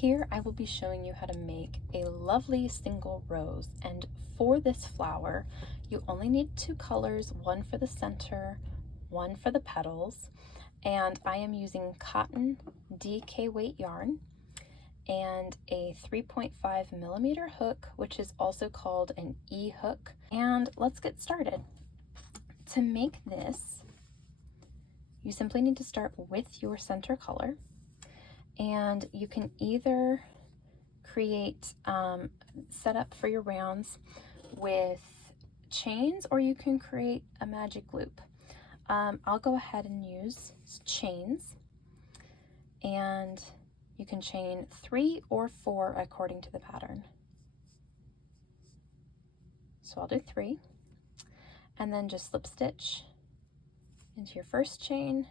Here I will be showing you how to make a lovely single rose, and for this flower you only need two colors, one for the center, one for the petals, and I am using cotton DK weight yarn and a 3.5 millimeter hook, which is also called an E-hook. And let's get started. To make this, you simply need to start with your center color, and you can either create setup for your rounds with chains, or you can create a magic loop. I'll go ahead and use chains, and you can chain 3 or 4 according to the pattern. So I'll do 3, and then just slip stitch into your first chain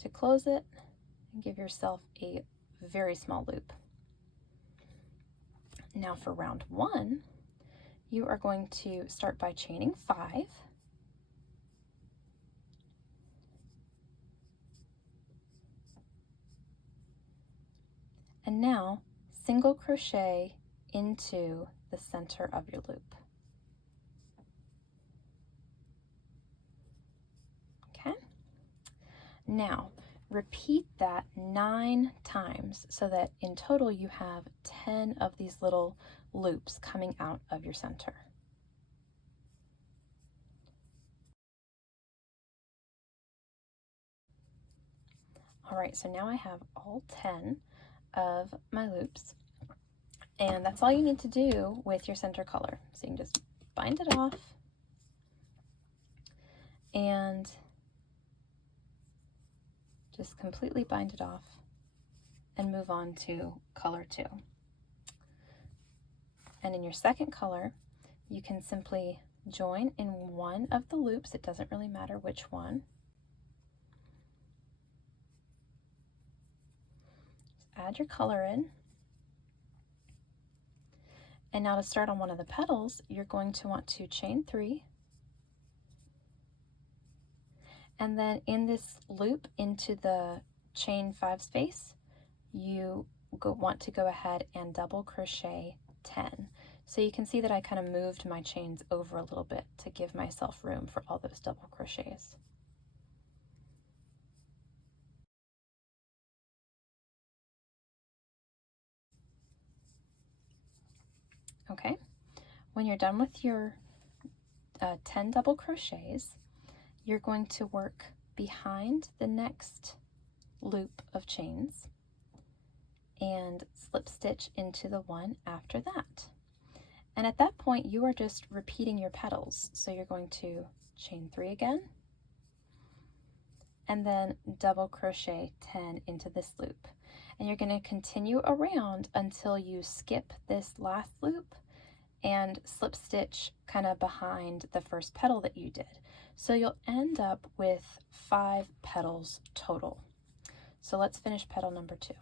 to close it and give yourself a very small loop. Now for round 1, you are going to start by chaining 5, and now single crochet into the center of your loop. Okay, now repeat that 9 times so that in total you have 10 of these little loops coming out of your center. All right, so now I have all 10 of my loops, and that's all you need to do with your center color. So you can just bind it off and just completely bind it off and move on to color 2. And in your second color, you can simply join in one of the loops. It doesn't really matter which one. Just add your color in. And now to start on one of the petals, you're going to want to chain 3. And then in this loop into the chain 5 space, you want to go ahead and double crochet 10. So you can see that I kind of moved my chains over a little bit to give myself room for all those double crochets. Okay, when you're done with your 10 double crochets, you're going to work behind the next loop of chains and slip stitch into the one after that. And at that point, you are just repeating your petals. So you're going to chain 3 again, and then double crochet 10 into this loop. And you're going to continue around until you skip this last loop and slip stitch kind of behind the first petal that you did. So you'll end up with 5 petals total. So let's finish petal number 2.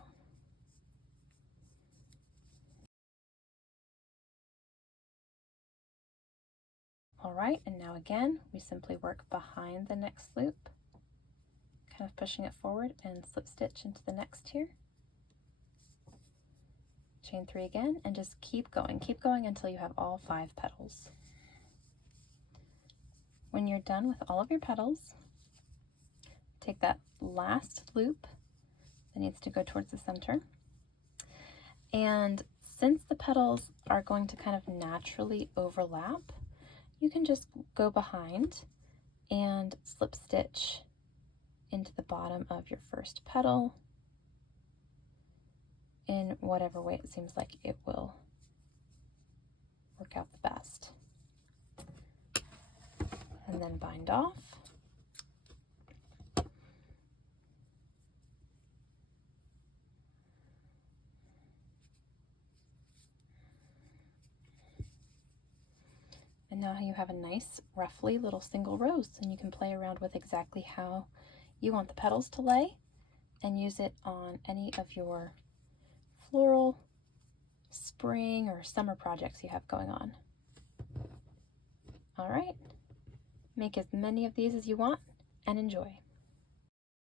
All right, and now again, we simply work behind the next loop, kind of pushing it forward, and slip stitch into the next here. Chain 3 again, and just keep going until you have all 5 petals. When you're done with all of your petals, take that last loop that needs to go towards the center, and since the petals are going to kind of naturally overlap, you can just go behind and slip stitch into the bottom of your first petal in whatever way it seems like it will work out the best. And then bind off. And now you have a nice, roughly little single rose, and you can play around with exactly how you want the petals to lay and use it on any of your floral, spring, or summer projects you have going on. All right, make as many of these as you want and enjoy.